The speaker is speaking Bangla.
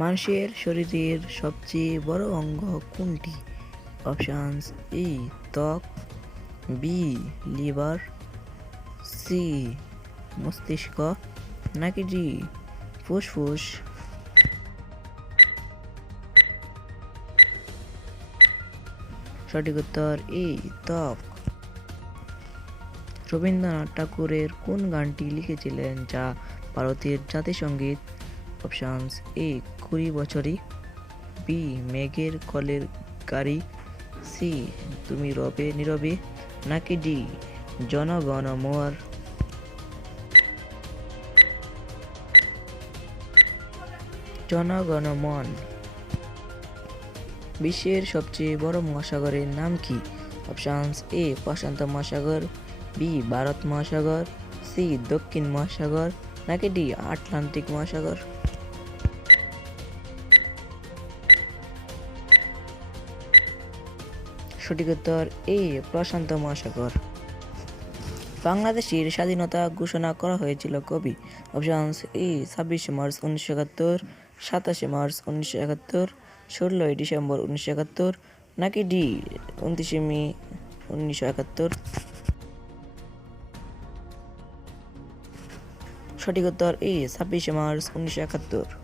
মানুষের শরীরের সবচেয়ে বড় অঙ্গ কোনটি? অপশানস: এ ত্বক, বি লিভার, সি মস্তিষ্ক, নাকি ডি ফুসফুস। সঠিক উত্তর এ ত্বক। রবীন্দ্রনাথ ঠাকুরের কোন গানটি লিখেছিলেন যা ভারতের জাতীয় সঙ্গীত? অপশানস: এ 20 বছরই, বি মেঘের কলের গাড়ি, সি তুমি রবে নীরবে, নাকি ডি জনগণ মন। জনগণ মন। বিশ্বের সবচেয়ে বড় মহাসাগরের নাম কি? অপশানস: এ প্রশান্ত মহাসাগর, বি ভারত মহাসাগর, সি দক্ষিণ মহাসাগর, নাকি ডি আটলান্টিক মহাসাগর। সঠিক উত্তর এ প্রশান্ত মহাসাগর। বাংলাদেশের স্বাধীনতা ঘোষণা করা হয়েছিল কবে? অপশানস: এ 26 মার্চ 1971, 27 মার্চ 1971, 16 ডিসেম্বর 1971, নাকি ডি 29 মে 1971। সঠিক উত্তর এ 26 মার্চ 1971।